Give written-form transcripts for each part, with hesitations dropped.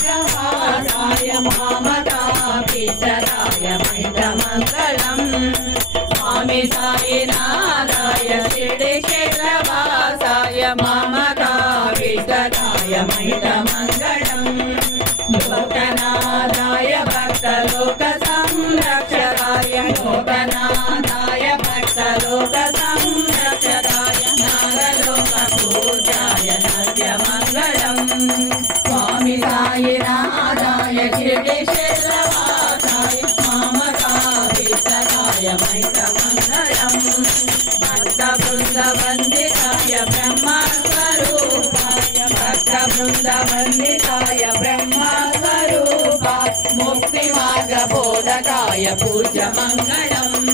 श्रीक्षेत्रवासाय मामकाभीष्टदाय मैत्रमङ्गलम् स्वामी साईनाथाय श्रीक्षेत्रवासाय मामकाभीष्टदाय मैत्रमङ्गलम् लोकनाथाय भक्तलोकसंरक्षकाय लोकनाथाय भक्तलोकसंरक्षकाय नागलोकपूजाय नव्यमङ्गलम् स्वामी साईनाथाय कीर्तिक्षेत्रवासाय मामकाभीष्टदाय मैत्रमङ्गलम् भक्तवृन्दवन्दिताय ब्रह्मस्वरूपाय भक्तवृन्दवन्दिताय ब्रह्मस्वरूपाय मुक्तिमार्गबोधकाय पूज्यमङ्गलम्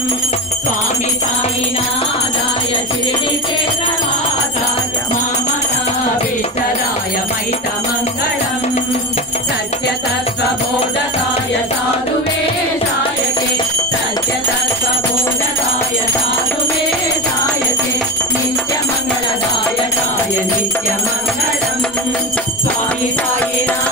स्वामी साईनाथाय कीर्तिक्षेत्रवासाय मामकाभीष्टदाय मैत्रमङ्गलम् सत्यतत्त्वबोधकाय साधुवेशाय ते सत्यतत्त्वबोधकाय साधुवेशाय ते नित्यमङ्गलदायकाय नित्यमङ्गलम् स्वामी साईनाथ